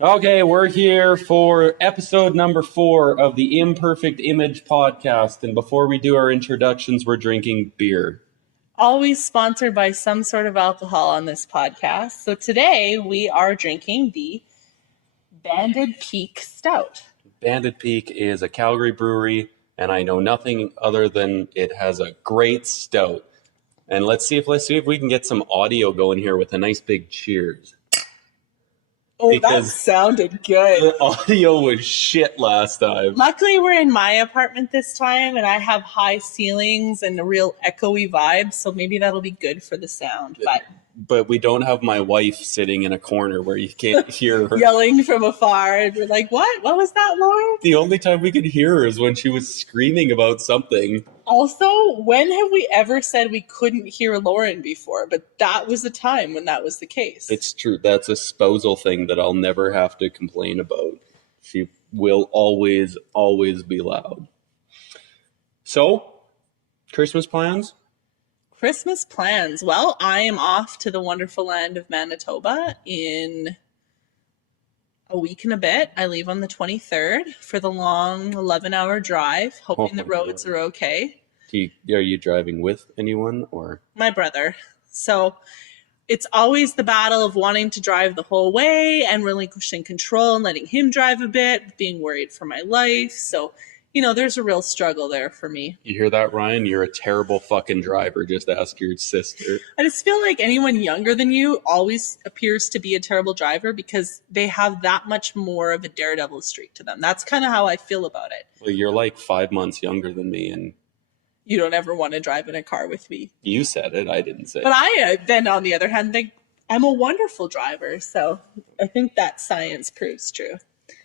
Okay, we're here for episode number 4 of the Imperfect Image podcast. And before we do our introductions, we're drinking beer. Always sponsored by some sort of alcohol on this podcast. So today we are drinking the Banded Peak Stout. Banded Peak is a Calgary brewery, and I know nothing other than it has a great stout. And let's see if we can get some audio going here with a nice big cheers. Oh, Because that sounded good. the audio was shit last time. Luckily, we're in my apartment this time, and I have high ceilings and a real echoey vibe, so maybe that'll be good for the sound. But we don't have my wife sitting in a corner where you can't hear her. Yelling from afar, and we're like, what? What was that, Lauren? The only time we could hear her is when she was screaming about something. Also, when have we ever said we couldn't hear Lauren before? But that was a time when that was the case. It's true. That's a spousal thing that I'll never have to complain about. She will always, always be loud. So, Christmas plans? Christmas plans. Well, I am off to the wonderful land of Manitoba in a week and a bit. I leave on the 23rd for the long 11-hour drive, hoping the roads are okay. Are you driving with anyone or? My brother. So it's always the battle of wanting to drive the whole way and relinquishing control and letting him drive a bit, being worried for my life. So, there's a real struggle there for me. You hear that, Ryan? You're a terrible fucking driver. Just ask your sister. I just feel like anyone younger than you always appears to be a terrible driver because they have that much more of a daredevil streak to them. That's kind of how I feel about it. Well, you're like 5 months younger than me, and you don't ever want to drive in a car with me. You said it. I didn't say it. But I then, on the other hand, think I'm a wonderful driver. So I think that science proves true.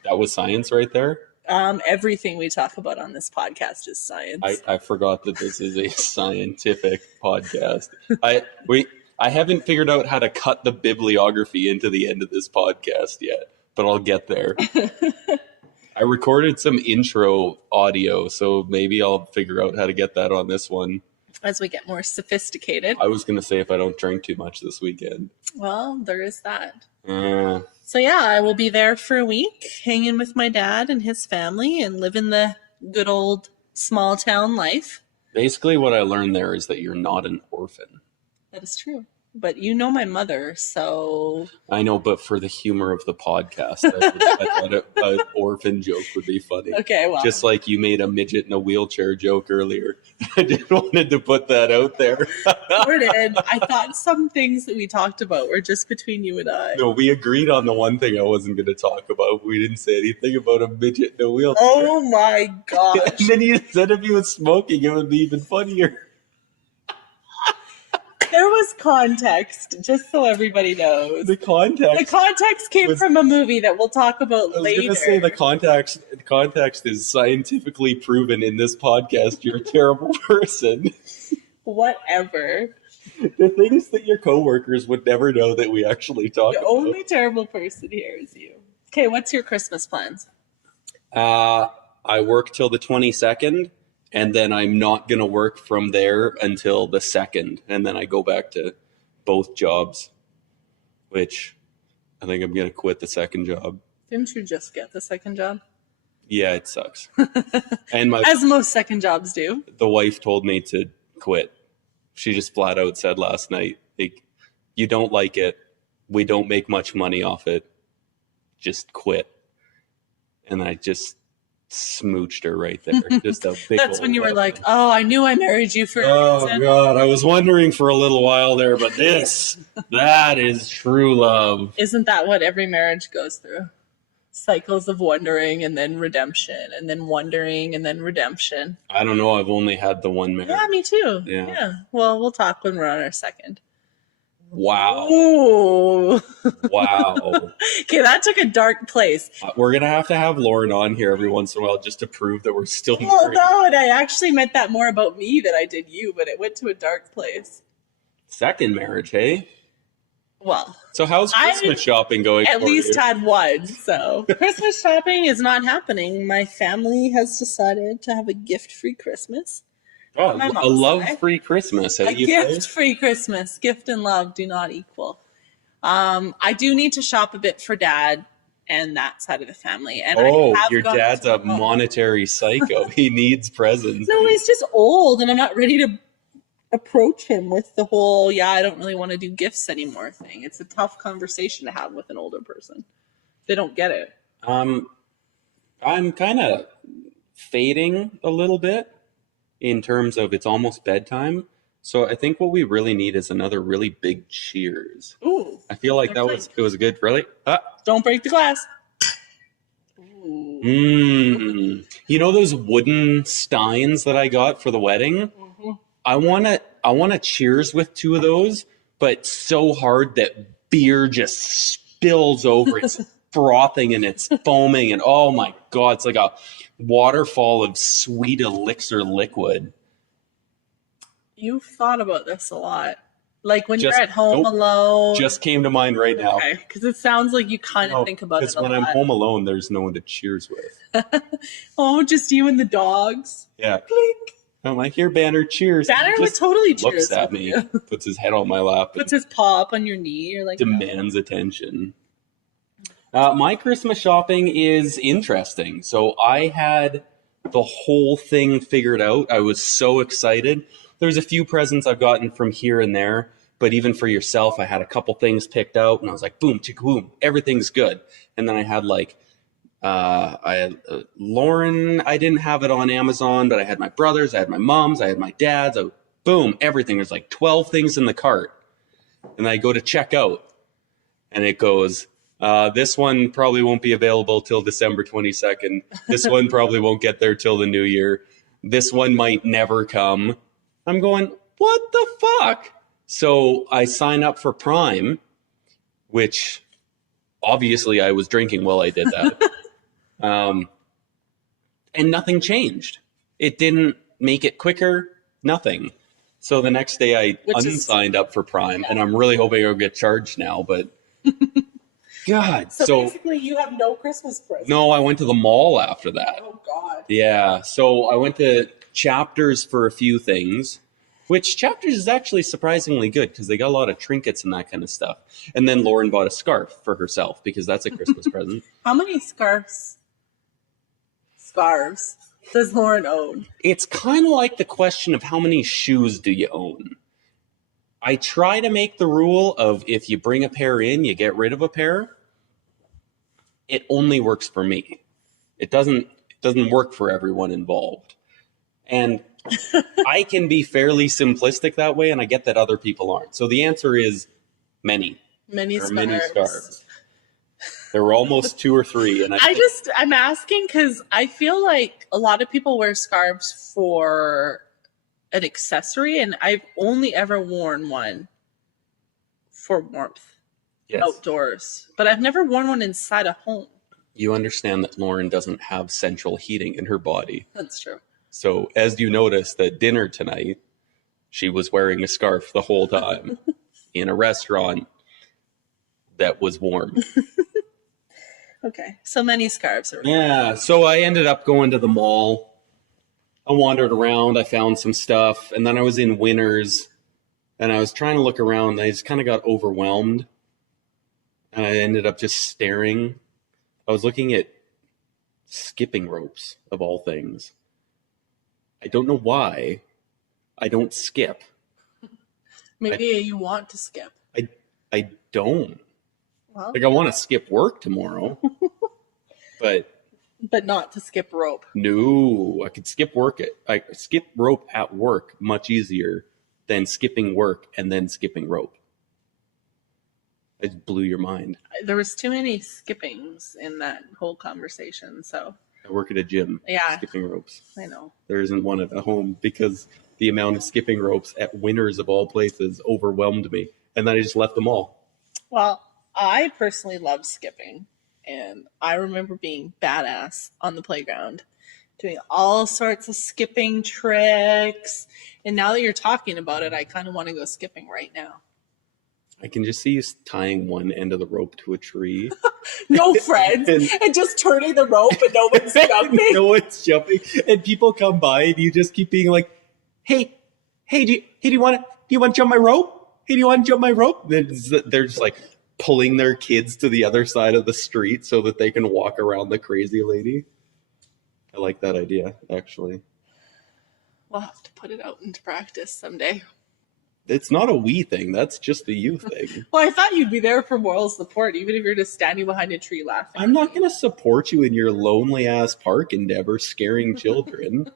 That was science right there? Everything we talk about on this podcast is science. I forgot that this is a scientific podcast. I haven't figured out how to cut the bibliography into the end of this podcast yet, but I'll get there. I recorded some intro audio, so maybe I'll figure out how to get that on this one. As we get more sophisticated. I was going to say if I don't drink too much this weekend. Well, there is that. So yeah, I will be there for a week, hanging with my dad and his family and living the good old small town life. Basically, what I learned there is that you're not an orphan. That is true. But you know my mother, so... I know, but for the humor of the podcast, I thought an orphan joke would be funny. Okay, well... Just like you made a midget in a wheelchair joke earlier. I just wanted to put that out there. Sure did. I thought some things that we talked about were just between you and I. No, we agreed on the one thing I wasn't going to talk about. We didn't say anything about a midget in a wheelchair. Oh my gosh. And then you said if he was smoking, it would be even funnier. There was context, just so everybody knows. The context came from a movie that we'll talk about later. I was going to say the context is scientifically proven in this podcast. You're a terrible person. Whatever. The things that your coworkers would never know that we actually talk about. The only terrible person here is you. Okay, what's your Christmas plans? I work till the 22nd. And then I'm not going to work from there until the 2nd. And then I go back to both jobs, which I think I'm going to quit the second job. Didn't you just get the second job? Yeah, it sucks. And as most second jobs do. The wife told me to quit. She just flat out said last night, like, you don't like it. We don't make much money off it. Just quit. And I just smooched her right there. Just a big That's when you were like, oh, I knew I married you for a reason. Oh God, I was wondering for a little while there, but that is true love. Isn't that what every marriage goes through? Cycles of wondering and then redemption and then wondering and then redemption. I don't know. I've only had the one marriage. Yeah, me too. Yeah. Well, we'll talk when we're on our second. Wow. Ooh. Wow. Okay, that took a dark place. We're going to have Lauren on here every once in a while just to prove that we're still married. Well, no, and I actually meant that more about me than I did you, but it went to a dark place. Second marriage, hey? Well. So how's Christmas shopping going at least had one, so. Christmas shopping is not happening. My family has decided to have a gift-free Christmas. Oh, a love-free Christmas. A gift-free Christmas. Gift and love do not equal. I do need to shop a bit for Dad and that side of the family. And Oh, I have your gotten dad's to a know- monetary psycho. He needs presents. No, he's just old, and I'm not ready to approach him with the whole I don't really want to do gifts anymore thing. It's a tough conversation to have with an older person. They don't get it. I'm kind of fading a little bit in terms of it's almost bedtime. So I think what we really need is another really big cheers. Ooh. I feel like it was good. Really? Don't break the glass. Ooh. You know those wooden steins that I got for the wedding? Mm-hmm. I want to cheers with two of those, but so hard that beer just spills over. It's frothing and it's foaming, and oh my God, it's like a waterfall of sweet elixir liquid. You've thought about this a lot. Like when you're at home alone. Just came to mind right now. Okay, because it sounds like you kind of think about it a lot. Because when I'm home alone, there's no one to cheers with. Oh, just you and the dogs. Yeah. Clink. I'm like, here, Banner, cheers. Banner would totally cheers. Looks at me, puts his head on my lap. Puts his paw up on your knee. You're like, demands attention. My Christmas shopping is interesting. So I had the whole thing figured out. I was so excited. There's a few presents I've gotten from here and there, but even for yourself, I had a couple things picked out, and I was like, boom, chicka boom, everything's good. And then I had Lauren, I didn't have it on Amazon, but I had my brother's, I had my mom's, I had my dad's. Boom, everything. There's like 12 things in the cart. And I go to check out, and it goes, this one probably won't be available till December 22nd. This one probably won't get there till the new year. This one might never come. I'm going, what the fuck? So I sign up for Prime, which obviously I was drinking while I did that. And nothing changed. It didn't make it quicker, nothing. So the next day I unsigned up for Prime, and I'm really hoping I'll get charged now, but God. So basically you have no Christmas present. No, I went to the mall after that. Oh God. Yeah, so I went to Chapters for a few things, which Chapters is actually surprisingly good because they got a lot of trinkets and that kind of stuff. And then Lauren bought a scarf for herself because that's a Christmas present. How many scarves does Lauren own? It's kind of like the question of how many shoes do you own? I try to make the rule of if you bring a pair in, you get rid of a pair. It only works for me. It doesn't work for everyone involved. And I can be fairly simplistic that way, and I get that other people aren't. So the answer is many. Many scarves. There were almost 2 or 3. And I'm asking because I feel like a lot of people wear scarves for an accessory, and I've only ever worn one for warmth outdoors. But I've never worn one inside a home. You understand that Lauren doesn't have central heating in her body. That's true. So as you noticed at dinner tonight, she was wearing a scarf the whole time in a restaurant that was warm. Okay, so many scarves. Yeah, so I ended up going to the mall. I wandered around, I found some stuff, and then I was in Winners, and I was trying to look around, and I just kind of got overwhelmed, and I ended up just staring. I was looking at skipping ropes, of all things. I don't know why I don't skip. Maybe you want to skip. I don't. Well, I want to skip work tomorrow, but not to skip rope. No, I could skip skip rope at work much easier than skipping work and then skipping rope. It blew your mind. There was too many skippings in that whole conversation, so. I work at a gym. Yeah. Skipping ropes. I know. There isn't one at home because the amount of skipping ropes at Winners of all places overwhelmed me. And then I just left them all. Well, I personally love skipping. And I remember being badass on the playground, doing all sorts of skipping tricks. And now that you're talking about it, I kind of want to go skipping right now. I can just see you tying one end of the rope to a tree. No friends. and just turning the rope and no one's jumping. No one's jumping. And people come by and you just keep being like, hey, do you want to jump my rope? Hey, do you want to jump my rope? They're just like, pulling their kids to the other side of the street so that they can walk around the crazy lady. I like that idea, actually. We'll have to put it out into practice someday. It's not a we thing. That's just a you thing. Well, I thought you'd be there for moral support, even if you're just standing behind a tree laughing. I'm not going to support you in your lonely-ass park endeavor scaring children.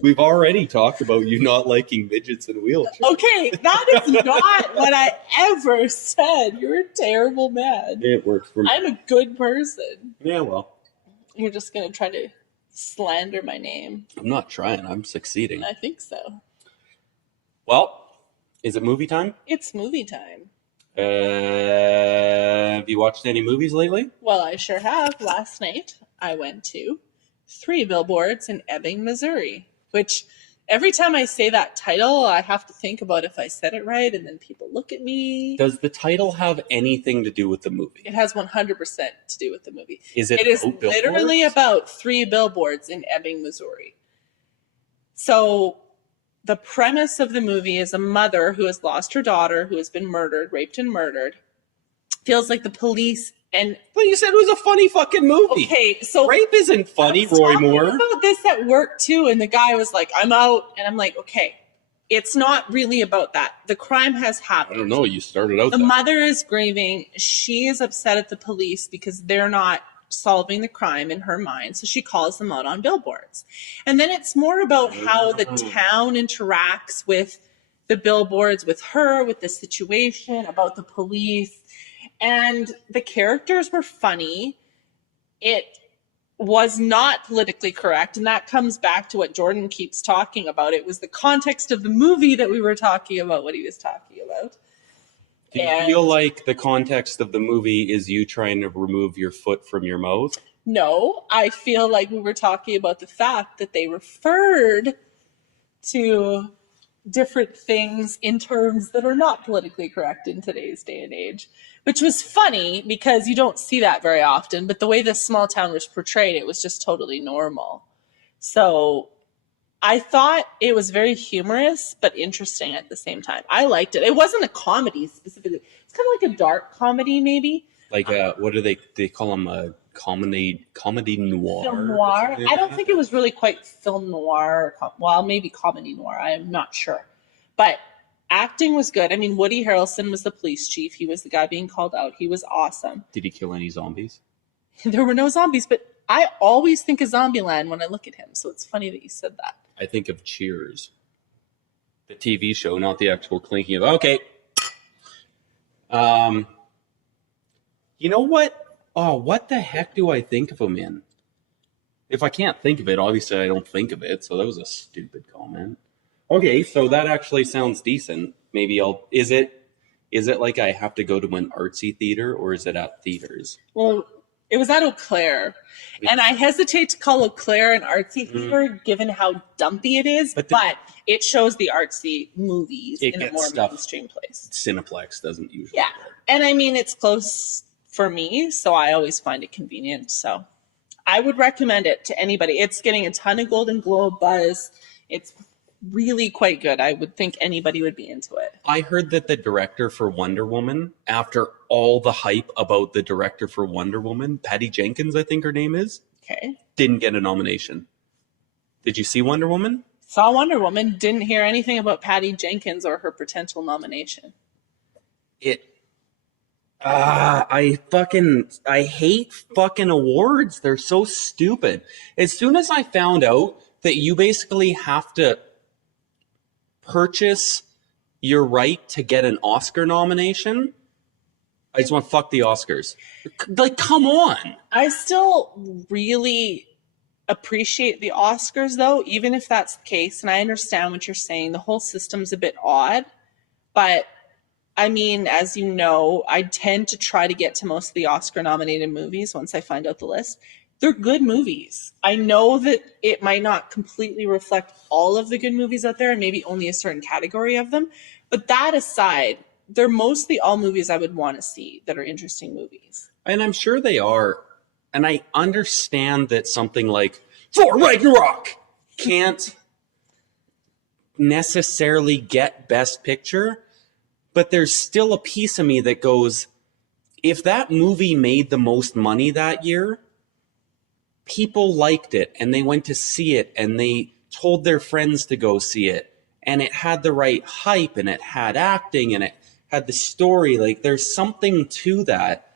We've already talked about you not liking midgets and wheelchairs. Okay, that is not what I ever said. You're a terrible man. It works for me. I'm a good person. Yeah, well. You're just going to try to slander my name. I'm not trying. I'm succeeding. I think so. Well, is it movie time? It's movie time. Have you watched any movies lately? Well, I sure have. Last night, I went to 3 Billboards in Ebbing, Missouri, which every time I say that title, I have to think about if I said it right, and then people look at me. Does the title have anything to do with the movie? It has 100% to do with the movie. Is it? It is literally about 3 billboards in Ebbing, Missouri. So the premise of the movie is a mother who has lost her daughter, who has been murdered, raped and murdered, feels like the police and... Well, you said it was a funny fucking movie. Okay, so... Rape isn't funny, Roy Moore. I was talking about this at work, too, and the guy was like, I'm out. And I'm like, okay, it's not really about that. The crime has happened. I don't know. You started out The mother is grieving. She is upset at the police because they're not solving the crime in her mind. So she calls them out on billboards. And then it's more about how the town interacts with the billboards, with her, with the situation, about the police. And the characters were funny. It was not politically correct. And that comes back to what Jordan keeps talking about. It was the context of the movie that we were talking about, what he was talking about. Do you feel like the context of the movie is you trying to remove your foot from your mouth? No, I feel like we were talking about the fact that they referred to different things in terms that are not politically correct in today's day and age, which was funny because you don't see that very often. But the way this small town was portrayed, it was just totally normal. So I thought it was very humorous, but interesting at the same time. I liked it. It wasn't a comedy specifically. It's kind of like a dark comedy, maybe. Like, what do they call them? A comedy noir? Film noir. I don't think it was really quite film noir. Well, maybe comedy noir. I am not sure. But acting was good. I mean, Woody Harrelson was the police chief. He was the guy being called out. He was awesome. Did he kill any zombies? There were no zombies, but I always think of Zombieland when I look at him. So it's funny that you said that. I think of Cheers, the TV show, not the actual clinking of. Okay. You know what? Oh, what the heck do I think of him in? If I can't think of it, obviously I don't think of it. So that was a stupid comment. Okay, so that actually sounds decent. Maybe I'll. Is it like I have to go to an artsy theater, or is it at theaters? Well, it was at Eau Claire. And I hesitate to call Eau Claire an artsy theater, given how dumpy it is, but it shows the artsy movies in a more mainstream place. Cineplex doesn't usually. Yeah. And I mean, it's close for me, so I always find it convenient. So I would recommend it to anybody. It's getting a ton of Golden Globe buzz. It's really quite good. I would think anybody would be into it. I heard that the director for Wonder Woman, after all the hype about the director for Wonder Woman, Patty Jenkins, I think her name is, didn't get a nomination. Did you see Wonder Woman? Saw Wonder Woman. Didn't hear anything about Patty Jenkins or her potential nomination. I hate fucking awards. They're so stupid. As soon as I found out that you basically have to purchase your right to get an Oscar nomination, I just want to fuck the Oscars. Like, come on. I still really appreciate the Oscars, though, even if that's the case. And I understand what you're saying. The whole system's a bit odd. But, I mean, as you know, I tend to try to get to most of the Oscar-nominated movies once I find out the list. They're good movies. I know that it might not completely reflect all of the good movies out there and maybe only a certain category of them. But that aside, they're mostly all movies I would want to see that are interesting movies. And I'm sure they are. And I understand that something like Thor Ragnarok can't necessarily get Best Picture, but there's still a piece of me that goes, if that movie made the most money that year, people liked it and they went to see it and they told their friends to go see it, and it had the right hype and it had acting and it had the story. Like, there's something to that.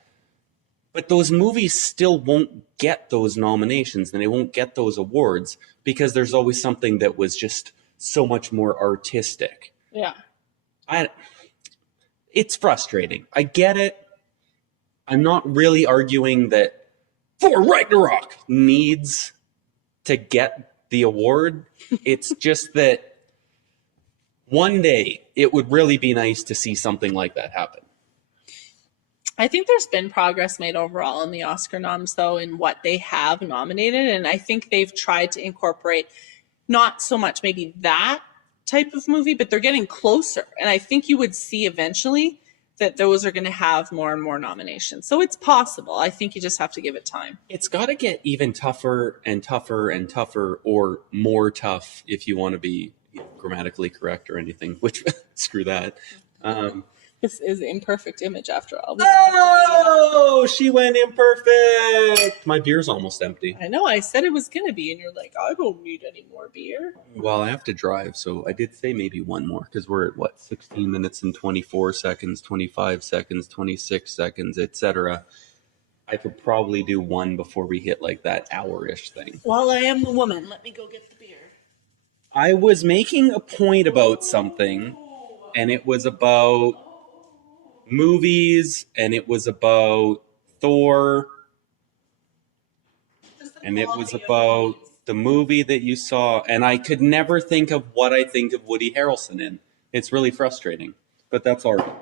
But those movies still won't get those nominations and they won't get those awards because there's always something that was just so much more artistic. Yeah. It's frustrating. I get it. I'm not really arguing that Thor Ragnarok needs to get the award. It's just that one day it would really be nice to see something like that happen. I think there's been progress made overall in the Oscar noms, though, in what they have nominated. And I think they've tried to incorporate not so much maybe that type of movie, but they're getting closer. And I think you would see eventually that those are going to have more and more nominations. So it's possible. I think you just have to give it time. It's got to get even tougher and tougher and tougher, or more tough if you want to be grammatically correct or anything, which screw that. This is imperfect image after all. Oh, she went imperfect. My beer's almost empty. I know. I said it was going to be, and you're like, I don't need any more beer. Well, I have to drive, so I did say maybe one more, because we're at, 16 minutes and 24 seconds, 25 seconds, 26 seconds, etc. I could probably do one before we hit, that hour-ish thing. Well, I am the woman. Let me go get the beer. I was making a point about something, and it was about movies, and it was about Thor, and it was about the movie that you saw, and I could never think of what I think of Woody Harrelson in. It's really frustrating, but that's all right.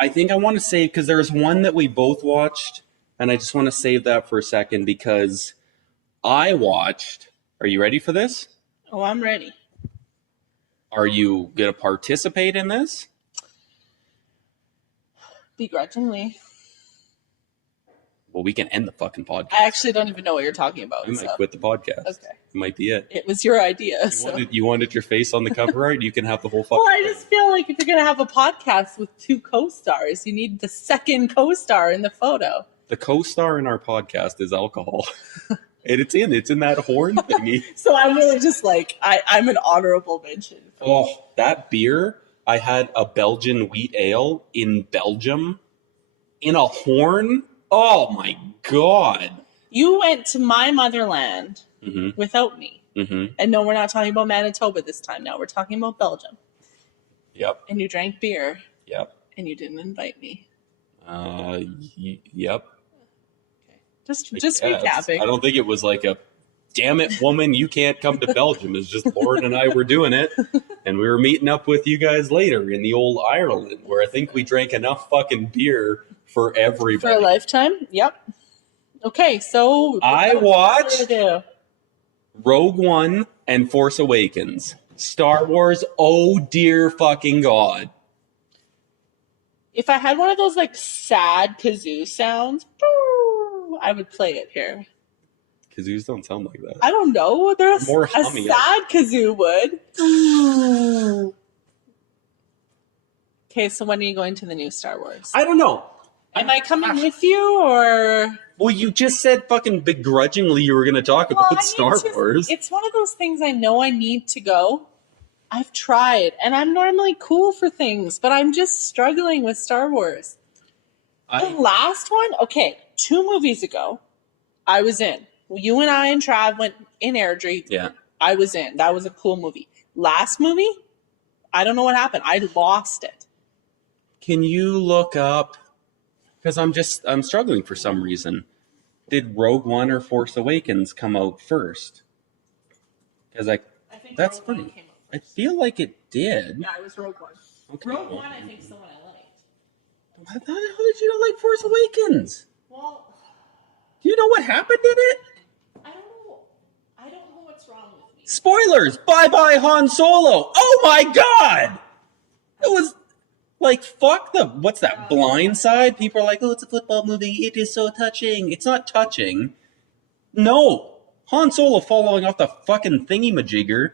I think I want to say, because there's one that we both watched, and I just want to save that for a second, because I watched... Are you ready for this? Oh, I'm ready. Are you going to participate in this? Begrudgingly. Well, we can end the fucking podcast. I actually don't even know what you're talking about. We might quit the podcast. Okay. It might be it. It was your idea. You wanted your face on the cover art? You can have the whole fucking Well, I just feel like if you're going to have a podcast with two co-stars, you need the second co-star in the photo. The co-star in our podcast is alcohol. And it's in that horn thingy. So I'm really just I'm an honorable mention. Oh, that beer. I had a Belgian wheat ale in Belgium in a horn. Oh my God. You went to my motherland without me. Mm-hmm. And no, we're not talking about Manitoba this time. Now we're talking about Belgium. Yep. And you drank beer. Yep. And you didn't invite me. Yep. Okay. Just recapping. I don't think it was like a, damn it, woman, you can't come to Belgium. It's just Lauren and I were doing it. And we were meeting up with you guys later in the old Ireland, where I think we drank enough fucking beer for everybody. For a lifetime? Yep. Okay, so... I watched Rogue One and Force Awakens. Star Wars, oh dear fucking God. If I had one of those sad kazoo sounds, I would play it here. Kazoos don't sound like that. I don't know. There's more a sad kazoo would. Okay, so when are you going to the new Star Wars? I don't know. Am I coming with you, or? Well, you just said fucking begrudgingly you were going to talk about Star Wars. It's one of those things I know I need to go. I've tried, and I'm normally cool for things, but I'm just struggling with Star Wars. The last one, 2 movies ago, I was in. You and I and Trav went in Airdrie. Yeah. I was in. That was a cool movie. Last movie, I don't know what happened. I lost it. Can you look up, because I'm struggling for some reason. Did Rogue One or Force Awakens come out first? Because I think that's funny. Came out first. I feel like it did. Yeah, it was Rogue One. Okay. Rogue One, I think, is the one I liked. How did you not like Force Awakens? Well, do you know what happened in it? I don't know what's wrong with me. Spoilers! Bye-bye Han Solo! Oh my God! It was fuck what's that, Blind Side? People are like, oh, it's a football movie. It is so touching. It's not touching. No. Han Solo falling off the fucking thingy-majigger.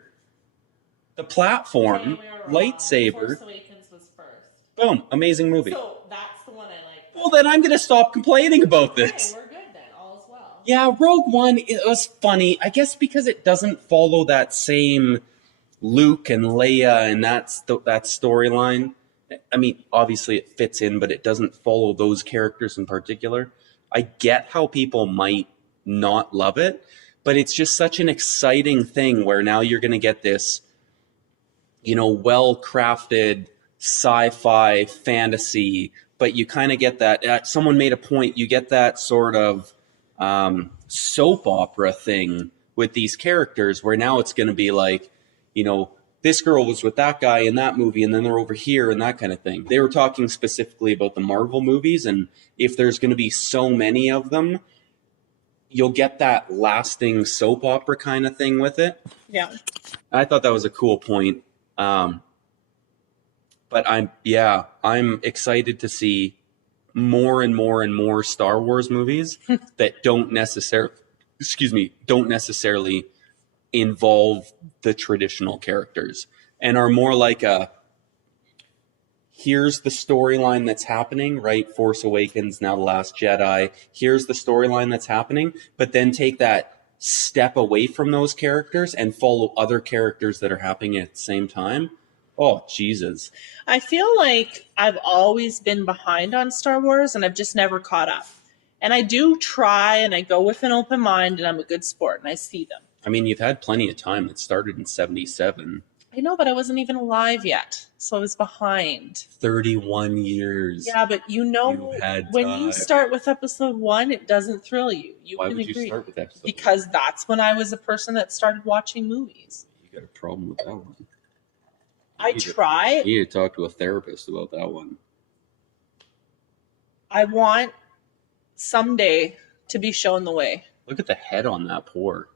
The platform. Lightsaber. Force Awakens was first. Boom. Amazing movie. So that's the one I like Well, then I'm going to stop complaining about Okay, this. we're good then. All is well. Yeah, Rogue One, it was funny. I guess because it doesn't follow that same Luke and Leia and that storyline. I mean, obviously it fits in, but it doesn't follow those characters in particular. I get how people might not love it, but it's just such an exciting thing where now you're going to get this, well-crafted sci-fi fantasy, but you kind of get that. Someone made a point. You get that sort of soap opera thing with these characters, where now it's going to be like, this girl was with that guy in that movie, and then they're over here, and that kind of thing. They were talking specifically about the Marvel movies, and if there's going to be so many of them, you'll get that lasting soap opera kind of thing with it. Yeah. I thought that was a cool point. But I'm excited to see more and more and more Star Wars movies that don't necessarily involve the traditional characters and are more like here's the storyline that's happening, right? Force Awakens, now The Last Jedi. Here's the storyline that's happening, but then take that step away from those characters and follow other characters that are happening at the same time. Oh, Jesus. I feel like I've always been behind on Star Wars and I've just never caught up. And I do try and I go with an open mind and I'm a good sport and I see them. I mean, you've had plenty of time. It started in 1977. I know, but I wasn't even alive yet, so I was behind. 31 years. Yeah, but when you start with episode 1, it doesn't thrill you. Why would you start with episode 1? Because that's when I was a person that started watching movies. You got a problem with that one. I try. You need to talk to a therapist about that one. I want someday to be shown the way. Look at the head on that pour.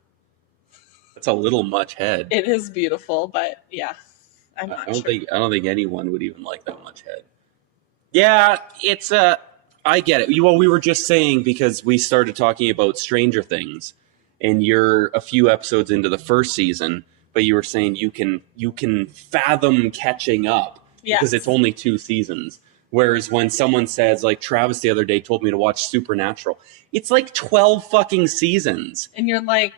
That's a little much head. It is beautiful, but yeah, I'm not sure. I don't think anyone would even like that much head. Yeah, it's I get it. Well, we were just saying because we started talking about Stranger Things, and you're a few episodes into the first season, but you were saying you can fathom catching up because it's only 2 seasons. Whereas when someone says, like Travis the other day told me to watch Supernatural, it's like 12 fucking seasons, and you're like,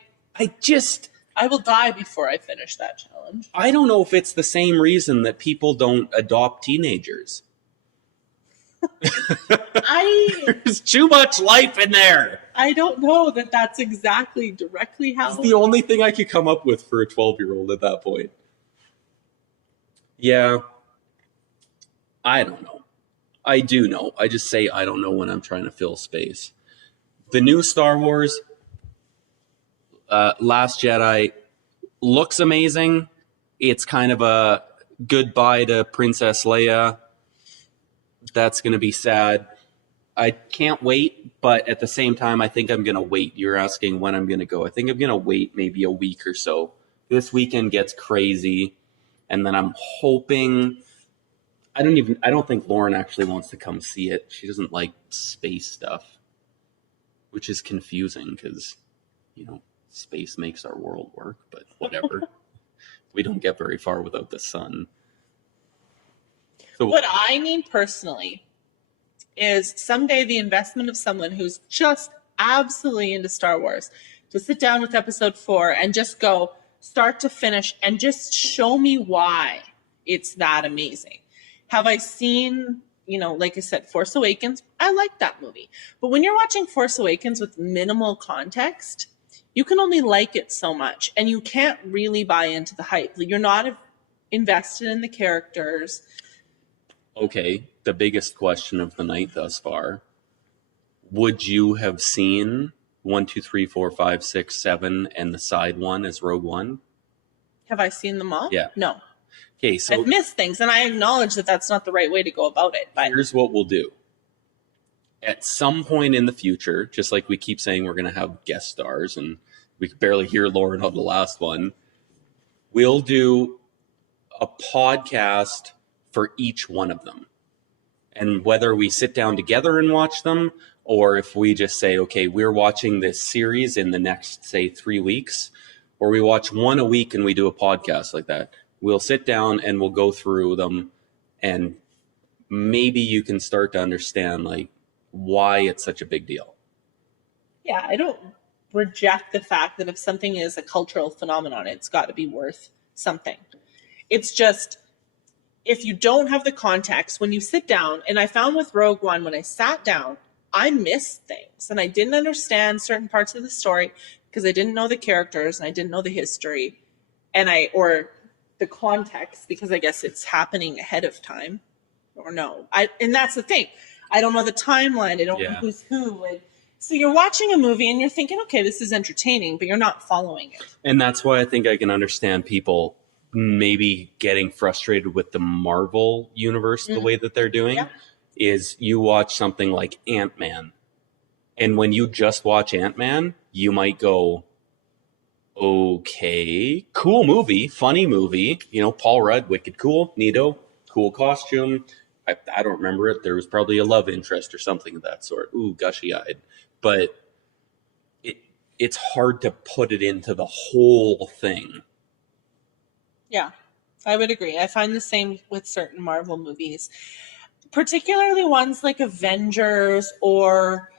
I will die before I finish that challenge. I don't know if it's the same reason that people don't adopt teenagers. There's too much life in there. I don't know that that's exactly directly how. It's the only thing I could come up with for a 12-year-old at that point. Yeah. I don't know. I do know. I just say I don't know when I'm trying to fill space. The new Star Wars Last Jedi looks amazing. It's kind of a goodbye to Princess Leia. That's going to be sad. I can't wait, but at the same time, I think I'm going to wait. You're asking when I'm going to go. I think I'm going to wait maybe a week or so. This weekend gets crazy, and then I'm hoping... I don't think Lauren actually wants to come see it. She doesn't like space stuff, which is confusing because, space makes our world work, but whatever. We don't get very far without the sun. So, what I need personally is someday the investment of someone who's just absolutely into Star Wars to sit down with episode 4 and just go start to finish and just show me why it's that amazing. Have I seen, like I said, Force Awakens? I like that movie. But when you're watching Force Awakens with minimal context, you can only like it so much, and you can't really buy into the hype. You're not invested in the characters. Okay, the biggest question of the night thus far. Would you have seen 1, 2, 3, 4, 5, 6, 7 and the side one as Rogue One? Have I seen them all? Yeah. No. Okay, so I've missed things, and I acknowledge that that's not the right way to go about it. But here's what we'll do. At some point in the future, just like we keep saying we're going to have guest stars, and we could barely hear Lauren on the last one, we'll do a podcast for each one of them. And whether we sit down together and watch them, or if we just say, okay, we're watching this series in the next, say, 3 weeks, or we watch one a week and we do a podcast like that, we'll sit down and we'll go through them, and maybe you can start to understand, like, why it's such a big deal. Yeah, I don't reject the fact that if something is a cultural phenomenon, it's got to be worth something. It's just, if you don't have the context, when you sit down, and I found with Rogue One, when I sat down, I missed things and I didn't understand certain parts of the story because I didn't know the characters and I didn't know the history or the context, because I guess it's happening ahead of time, or no. And that's the thing. I don't know the timeline. I don't know who's who. And so you're watching a movie and you're thinking, okay, this is entertaining, but you're not following it. And that's why I think I can understand people maybe getting frustrated with the Marvel universe the way that they're doing. Yeah. Is you watch something like Ant-Man, and when you just watch Ant-Man, you might go, okay, cool movie, funny movie, Paul Rudd, wicked cool, neato, cool costume. I don't remember it. There was probably a love interest or something of that sort. Ooh, gushy-eyed. But it's hard to put it into the whole thing. Yeah, I would agree. I find the same with certain Marvel movies. Particularly ones like Avengers or,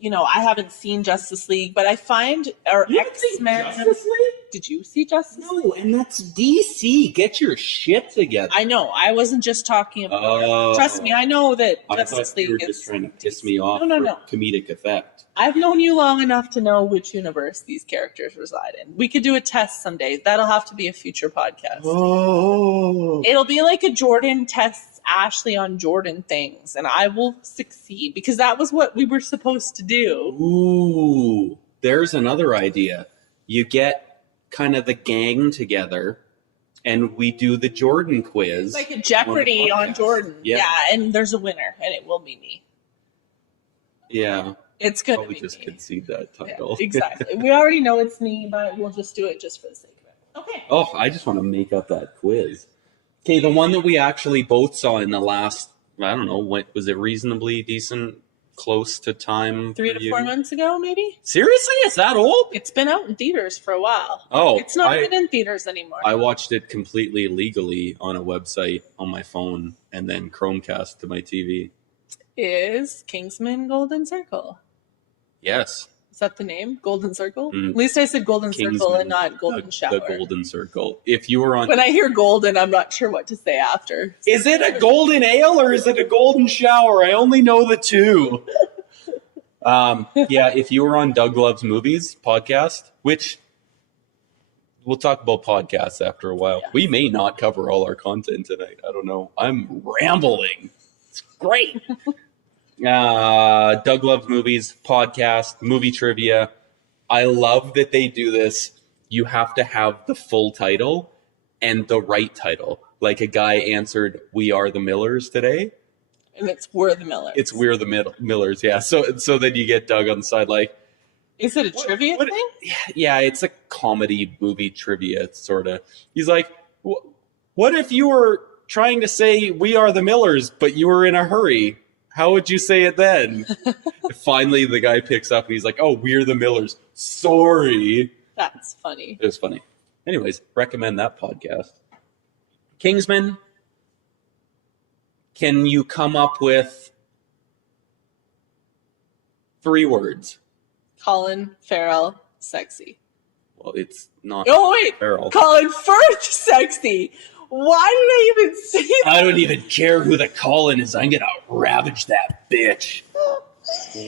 I haven't seen Justice League, but I find, or X-Men. Justice League? Did you see Justice League? No, and that's DC. Get your shit together. I know. I wasn't just talking about. Trust me, I know that Justice League is. You were just trying to piss me off No. for comedic effect. I've known you long enough to know which universe these characters reside in. We could do a test someday. That'll have to be a future podcast. Oh. It'll be like a Jordan tests Ashley on Jordan things, and I will succeed because that was what we were supposed to do. Ooh, there's another idea. You get kind of the gang together, and we do the Jordan quiz. Like a Jeopardy on Jordan. Yeah, and there's a winner, and it will be me. Yeah. It's going to probably be just me. concede that title. Yeah, exactly. We already know it's me, but we'll just do it just for the sake of it. Okay. Oh, I just want to make up that quiz. Okay, the one that we actually both saw in the last, I don't know, what was it, reasonably decent, close to time? 3 to 4 months ago, maybe? Seriously? Is that old? It's been out in theaters for a while. Oh. It's not even in theaters anymore. I watched it completely legally on a website on my phone and then Chromecast to my TV. Is Kingsman Golden Circle? Yes. Is that the name? Golden Circle? At least I said Golden Kingsman, Circle and not Golden Shower. The Golden Circle. If you were on... When I hear golden, I'm not sure what to say after. Is it a golden ale or is it a golden shower? I only know the two. Yeah, if you were on Doug Loves Movies podcast, which we'll talk about podcasts after a while. Yeah. We may not cover all our content tonight. I don't know. I'm rambling. It's great. Doug Loves Movies podcast, movie trivia. I love that they do this. You have to have the full title and the right title. Like a guy answered, "We are the Millers today." And it's "We're the Millers." It's "We're the Millers," yeah. So then you get Doug on the side like... Is it a trivia thing? Yeah, it's a comedy movie trivia, sort of. He's like, what if you were trying to say "We are the Millers," but you were in a hurry? How would you say it then? Finally, the guy picks up and he's like, "Oh, we're the Millers. Sorry." That's funny. It was funny. Anyways, recommend that podcast. Kingsman, can you come up with 3 words? Colin Farrell, sexy. Well, it's not. Oh, wait. Farrell. Colin Firth, sexy. Why did I even say that? I don't even care who the Colin is. I'm going to ravage that bitch.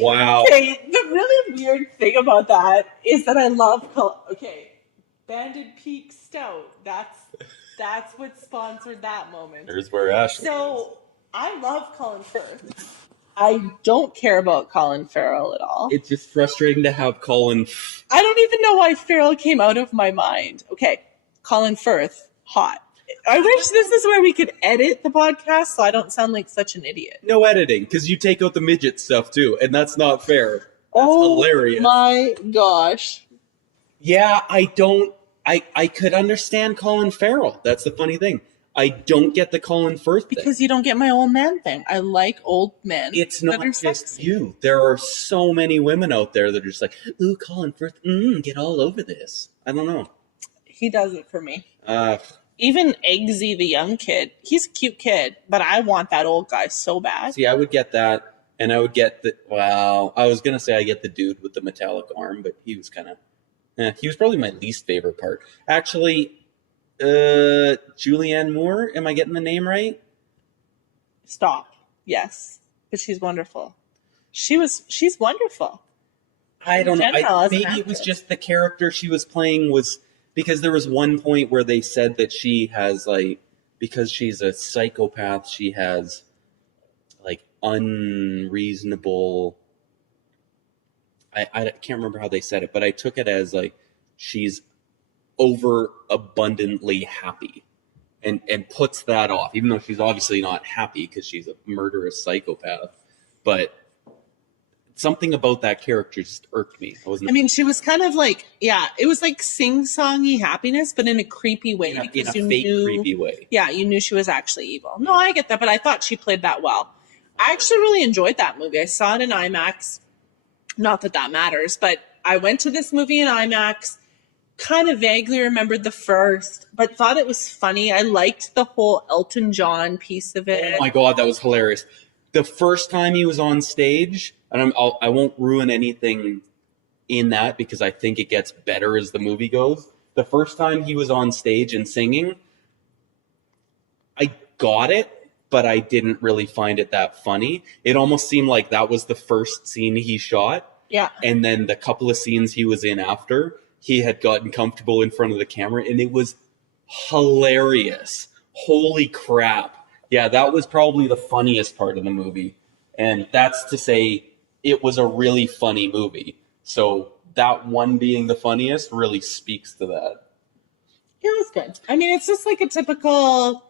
Wow. Okay, the really weird thing about that is that I love Banded Peak Stout. That's what sponsored that moment. Here's where Ashley So, I love Colin Firth. I don't care about Colin Farrell at all. It's just frustrating to have Colin... I don't even know why Farrell came out of my mind. Okay, Colin Firth, hot. I wish this is where we could edit the podcast so I don't sound like such an idiot. No editing, because you take out the midget stuff too, and that's not fair. That's hilarious. Oh my gosh. Yeah, I could understand Colin Farrell. That's the funny thing. I don't get the Colin Firth thing. Because you don't get my old man thing. I like old men. It's not just you. There are so many women out there that are just like, "Ooh, Colin Firth, get all over this." I don't know. He does it for me. Even Eggsy, the young kid, he's a cute kid, but I want that old guy so bad. See, I would get that. And I would get I was going to say I get the dude with the metallic arm, but he was kind of, he was probably my least favorite part. Actually, Julianne Moore, am I getting the name right? Stop. Yes. But she's wonderful. She's wonderful. I don't know. Maybe it was actress. just the character she was playing was, because there was one point where they said that she has like, because she's a psychopath, she has like unreasonable. I can't remember how they said it, but I took it as like she's overabundantly happy and puts that off, even though she's obviously not happy because she's a murderous psychopath. But something about that character just irked me. I mean, she was kind of like, it was like sing-songy happiness, but in a creepy way. In a fake, creepy way. Yeah, you knew she was actually evil. No, I get that, but I thought she played that well. I actually really enjoyed that movie. I saw it in IMAX. Not that that matters, but I went to this movie in IMAX, kind of vaguely remembered the first, but thought it was funny. I liked the whole Elton John piece of it. Oh my God, that was hilarious. The first time he was on stage, and I won't ruin anything in that because I think it gets better as the movie goes. The first time he was on stage and singing, I got it, but I didn't really find it that funny. It almost seemed like that was the first scene he shot. Yeah. And then the couple of scenes he was in after, he had gotten comfortable in front of the camera, and it was hilarious. Holy crap. Yeah, that was probably the funniest part of the movie. And that's to say it was a really funny movie. So that one being the funniest really speaks to that. It was good. I mean, it's just like a typical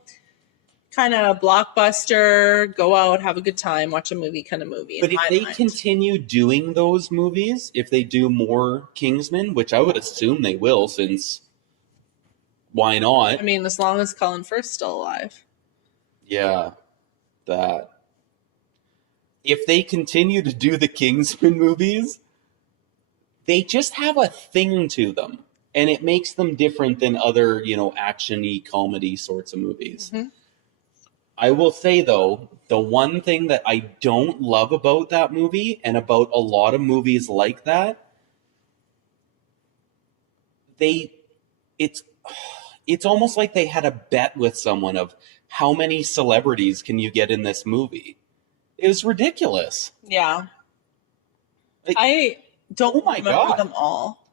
kind of blockbuster, go out, have a good time, watch a movie kind of movie. But if they continue doing those movies, if they do more Kingsman, which I would assume they will, since why not? I mean, as long as Colin Firth's still alive. Yeah, that. If they continue to do the Kingsman movies, they just have a thing to them. And it makes them different than other, action-y, comedy sorts of movies. Mm-hmm. I will say, though, the one thing that I don't love about that movie, and about a lot of movies like that, it's almost like they had a bet with someone of how many celebrities can you get in this movie. It was ridiculous. Yeah. I don't remember them all.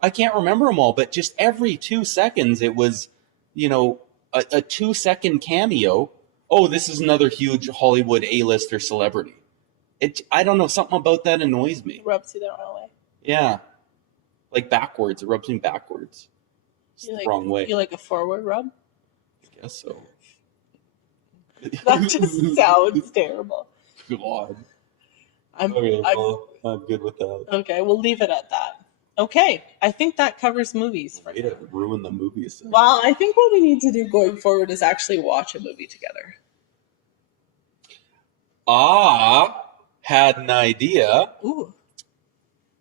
I can't remember them all, but just every 2 seconds it was, a 2-second cameo. Oh, this is another huge Hollywood A-lister celebrity. I don't know, something about that annoys me. It rubs you the wrong way. Yeah. Like backwards. It rubs me backwards. It's the wrong way. You like a forward rub? I guess so. That just sounds terrible. God. I'm good with that. Okay, we'll leave it at that. Okay, I think that covers movies for you. Way to ruin the movies. Well, I think what we need to do going forward is actually watch a movie together. Had an idea. Ooh.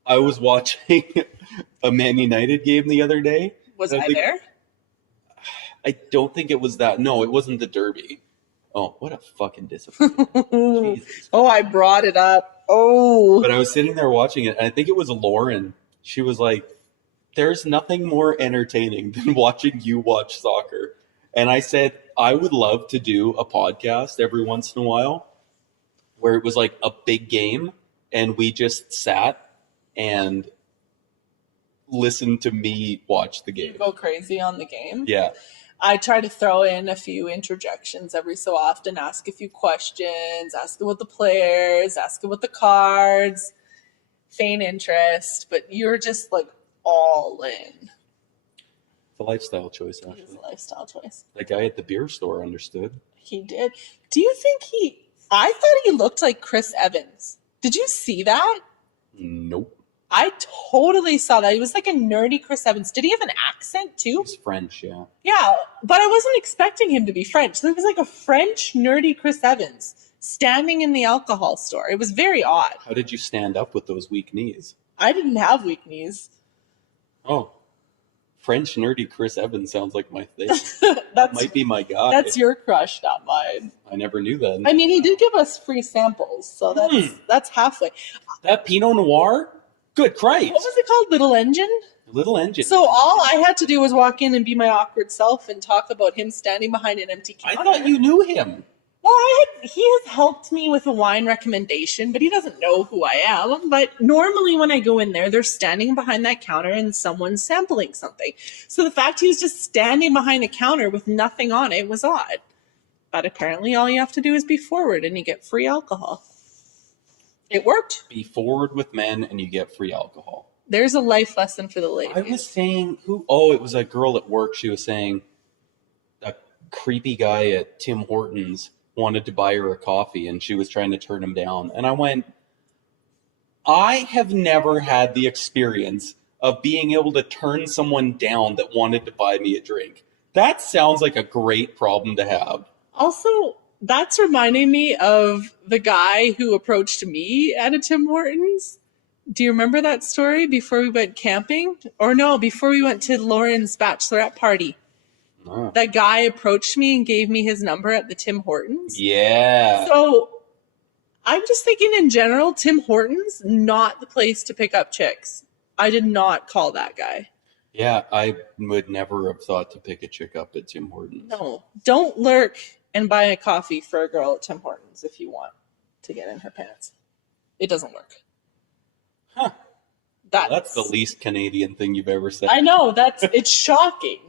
I was watching a Man United game the other day. Was I there? I don't think it was that. No, it wasn't the Derby. Oh, what a fucking disappointment. Oh, I brought it up. Oh. But I was sitting there watching it, and I think it was Lauren. She was like, there's nothing more entertaining than watching you watch soccer. And I said, I would love to do a podcast every once in a while where it was like a big game, and we just sat and listened to me watch the game. You go crazy on the game? Yeah. I try to throw in a few interjections every so often, ask a few questions, ask about the players, ask about the cards, feign interest, but you're just like all in. It's a lifestyle choice, actually. It's a lifestyle choice. That guy at the beer store understood. He did. Do you think I thought he looked like Chris Evans. Did you see that? Nope. I totally saw that. He was like a nerdy Chris Evans. Did he have an accent too? He's French, yeah. Yeah, but I wasn't expecting him to be French. There was like a French nerdy Chris Evans standing in the alcohol store. It was very odd. How did you stand up with those weak knees? I didn't have weak knees. Oh. French nerdy Chris Evans sounds like my thing. That might be my guy. That's your crush, not mine. I never knew that. I mean, he did give us free samples, so that's halfway. That Pinot Noir? Good Christ. What was it called? Little Engine? Little Engine. So all I had to do was walk in and be my awkward self and talk about him standing behind an empty counter. I thought you knew him. Well, he has helped me with a wine recommendation, but he doesn't know who I am. But normally when I go in there, they're standing behind that counter and someone's sampling something. So the fact he was just standing behind the counter with nothing on it was odd. But apparently all you have to do is be forward and you get free alcohol. It worked. Be forward with men and you get free alcohol. There's a life lesson for the ladies. I was saying, it was a girl at work. She was saying a creepy guy at Tim Hortons wanted to buy her a coffee and she was trying to turn him down. And I went, I have never had the experience of being able to turn someone down that wanted to buy me a drink. That sounds like a great problem to have. Also, that's reminding me of the guy who approached me at a Tim Hortons. Do you remember that story before we went camping? Or no, before we went to Lauren's bachelorette party. Oh. That guy approached me and gave me his number at the Tim Hortons. Yeah. So I'm just thinking in general, Tim Hortons, not the place to pick up chicks. I did not call that guy. Yeah, I would never have thought to pick a chick up at Tim Hortons. No, don't lurk and buy a coffee for a girl at Tim Hortons if you want to get in her pants. It doesn't work. Huh. That's the least Canadian thing you've ever said. I know, it's shocking.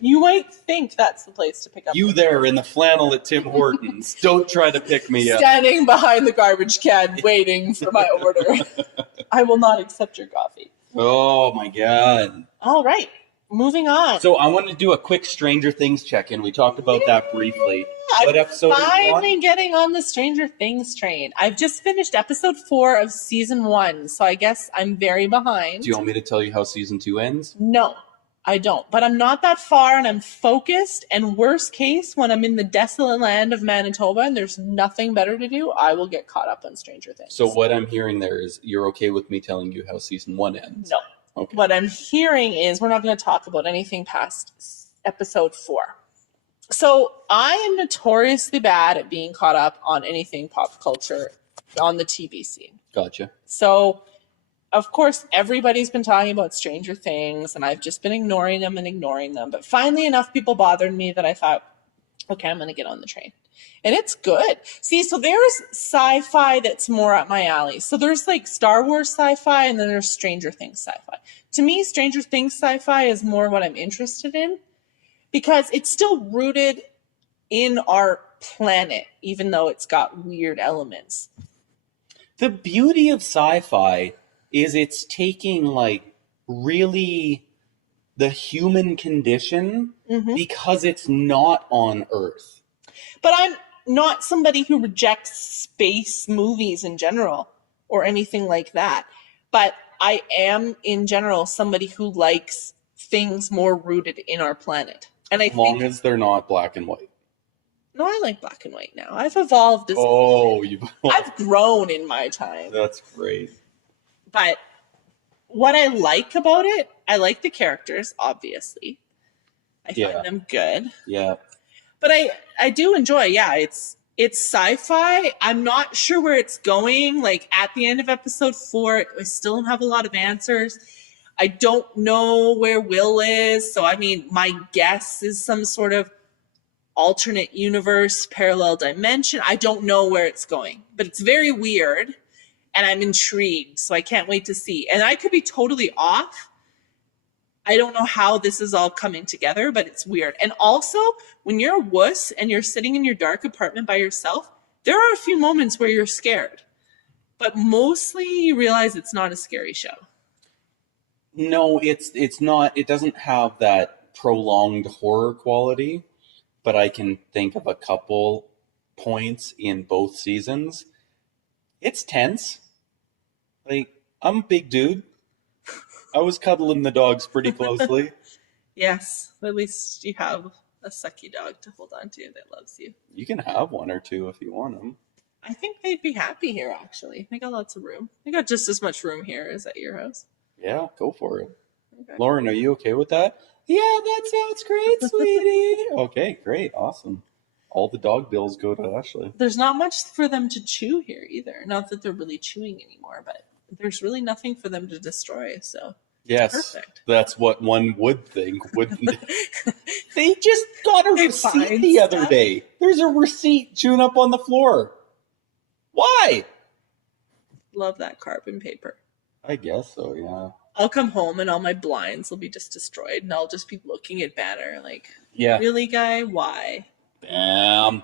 You might think that's the place to pick up. You there in the flannel at Tim Hortons. Don't try to pick me up. Standing behind the garbage can waiting for my order. I will not accept your coffee. Oh my God. All right. Moving on. So I want to do a quick Stranger Things check-in. We talked about that briefly. What episode are you on? Finally getting on the Stranger Things train. I've just finished episode 4 of season 1, so I guess I'm very behind. Do you want me to tell you how season 2 ends? No, I don't. But I'm not that far, and I'm focused. And worst case, when I'm in the desolate land of Manitoba and there's nothing better to do, I will get caught up on Stranger Things. So what I'm hearing there is you're okay with me telling you how season 1 ends? No. Okay. What I'm hearing is we're not going to talk about anything past episode 4. So I am notoriously bad at being caught up on anything pop culture on the TV scene. Gotcha. So, of course, everybody's been talking about Stranger Things, and I've just been ignoring them. But finally, enough people bothered me that I thought, okay, I'm going to get on the train. And it's good. See, so there's sci-fi that's more up my alley. So there's like Star Wars sci-fi, and then there's Stranger Things sci-fi. To me, Stranger Things sci-fi is more what I'm interested in because it's still rooted in our planet, even though it's got weird elements. The beauty of sci-fi is it's taking like really the human condition because it's not on Earth. But I'm not somebody who rejects space movies in general or anything like that. But I am, in general, somebody who likes things more rooted in our planet. And as long as they're not black and white. No, I like black and white now. I've evolved as I've grown in my time. That's great. But what I like about it, I like the characters, obviously. I find them good. Yeah. But I do enjoy, it's sci-fi. I'm not sure where it's going. Like at the end of episode 4, I still don't have a lot of answers. I don't know where Will is. So, I mean, my guess is some sort of alternate universe, parallel dimension. I don't know where it's going, but it's very weird and I'm intrigued. So I can't wait to see. And I could be totally off. I don't know how this is all coming together, but it's weird. And also, when you're a wuss and you're sitting in your dark apartment by yourself, there are a few moments where you're scared. But mostly you realize it's not a scary show. No, it's not. It doesn't have that prolonged horror quality, but I can think of a couple points in both seasons. It's tense. Like, I'm a big dude. I was cuddling the dogs pretty closely. Yes, at least you have a sucky dog to hold on to that loves you. You can have one or two if you want them. I think they'd be happy here, actually. They got lots of room. They got just as much room here as at your house. Yeah, go for it. Okay. Lauren, are you okay with that? Yeah, that sounds great, sweetie. Okay, great, awesome. All the dog bills go to Ashley. There's not much for them to chew here either. Not that they're really chewing anymore, but there's really nothing for them to destroy. So Yes, perfect. that's what one would think, wouldn't it? They just got a They receipt find the other stuff. day. There's a receipt chewing up on the floor. Why? Love that carbon paper. I guess so, yeah. I'll come home and all my blinds will be just destroyed, and I'll just be looking at Banner like, Yeah. really, guy? Why? Bam.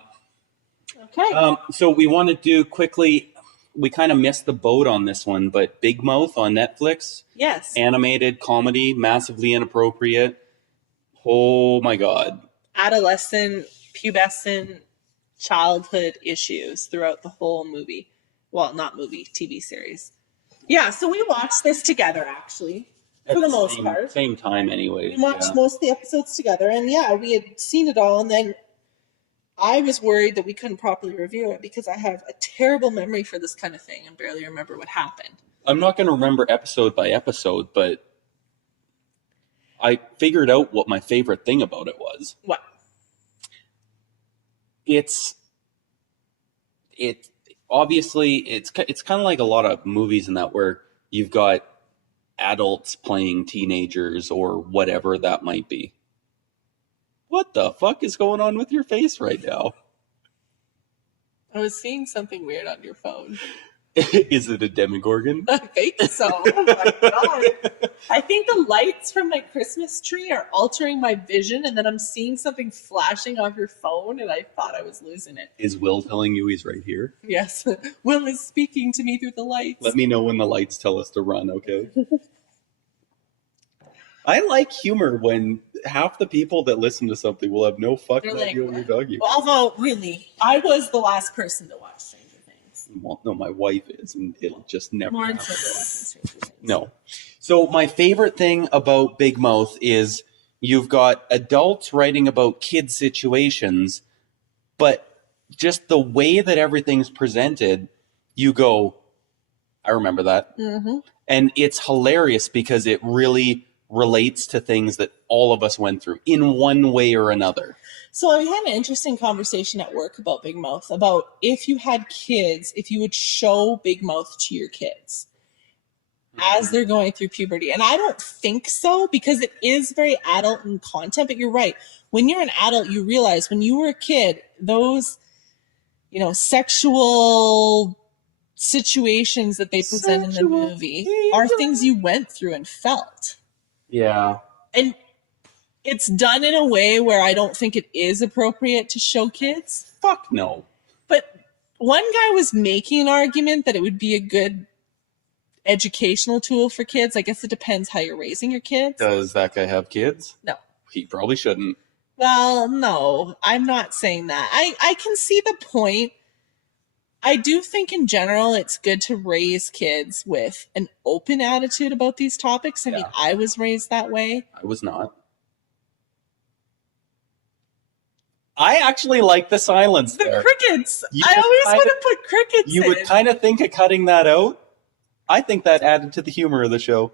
Okay. So we want to do quickly, we kind of missed the boat on this one, but Big Mouth on Netflix. Yes. Animated comedy, massively inappropriate. Oh my God. Adolescent, pubescent, childhood issues throughout the whole movie. Well, not movie, TV series. Yeah, so we watched this together, actually, for the most part. Same time anyways. We watched most of the episodes together, and yeah, we had seen it all, and then I was worried that we couldn't properly review it because I have a terrible memory for this kind of thing and barely remember what happened. I'm not going to remember episode by episode, but I figured out what my favorite thing about it was. What? Obviously it's kind of like a lot of movies in that where you've got adults playing teenagers or whatever that might be. What the fuck is going on with your face right now? I was seeing something weird on your phone. Is it a Demogorgon? I think so. Oh my God. I think the lights from my Christmas tree are altering my vision, and then I'm seeing something flashing off your phone, and I thought I was losing it. Is Will telling you he's right here? Yes. Will is speaking to me through the lights. Let me know when the lights tell us to run, okay? I like humor when half the people that listen to something will have no fucking idea what you're talking about. Although, really, I was the last person to watch Stranger Things. Well, no, my wife is, and it'll just never Lauren happen. said Stranger Things. No. So my favorite thing about Big Mouth is you've got adults writing about kid situations, but just the way that everything's presented, you go, I remember that. Mm-hmm. And it's hilarious because it really relates to things that all of us went through in one way or another. So I had an interesting conversation at work about Big Mouth, about if you had kids, if you would show Big Mouth to your kids as they're going through puberty. And I don't think so, because it is very adult in content, but you're right. When you're an adult, you realize when you were a kid, those, sexual situations that they present in the movie are things you went through and felt. Yeah. And it's done in a way where I don't think it is appropriate to show kids. Fuck no. But one guy was making an argument that it would be a good educational tool for kids. I guess it depends how you're raising your kids. Does that guy have kids? No. He probably shouldn't. Well, no, I'm not saying that. I can see the point. I do think in general it's good to raise kids with an open attitude about these topics. I mean, I was raised that way. I was not. I actually like the silence there. The crickets. I always want to put crickets in. You would kind of think of cutting that out. I think that added to the humor of the show.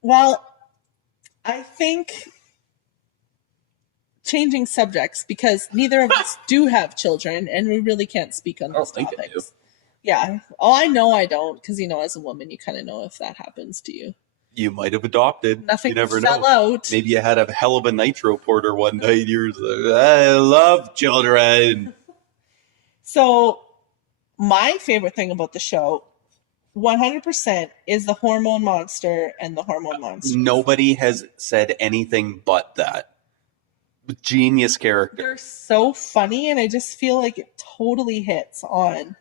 Well, I think changing subjects, because neither of us do have children and we really can't speak on those topics. I do. Yeah. Oh, I know I don't, because as a woman you kind of know if that happens to you. You might have adopted. Nothing you never fell know. Out. Maybe you had a hell of a nitro porter one night. You're like, I love children. So my favorite thing about the show, 100%, is the hormone monster and the hormone monster. Nobody has said anything but that. Genius character. They're so funny, and I just feel like it totally hits on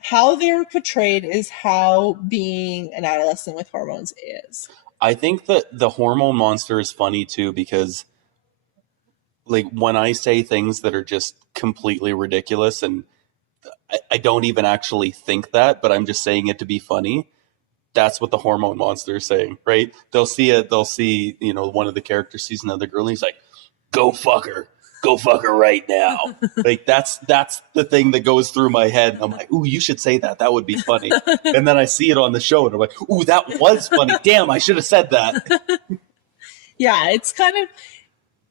how they're portrayed is how being an adolescent with hormones is. I think that the hormone monster is funny too, because like when I say things that are just completely ridiculous, and I don't even actually think that, but I'm just saying it to be funny. That's what the hormone monster is saying, right? They'll see one of the characters sees another girl and he's like, go fuck her. go fuck her right now. Like that's the thing that goes through my head. And I'm like, ooh, you should say that. That would be funny. And then I see it on the show and I'm like, ooh, that was funny. Damn, I should have said that. Yeah, it's kind of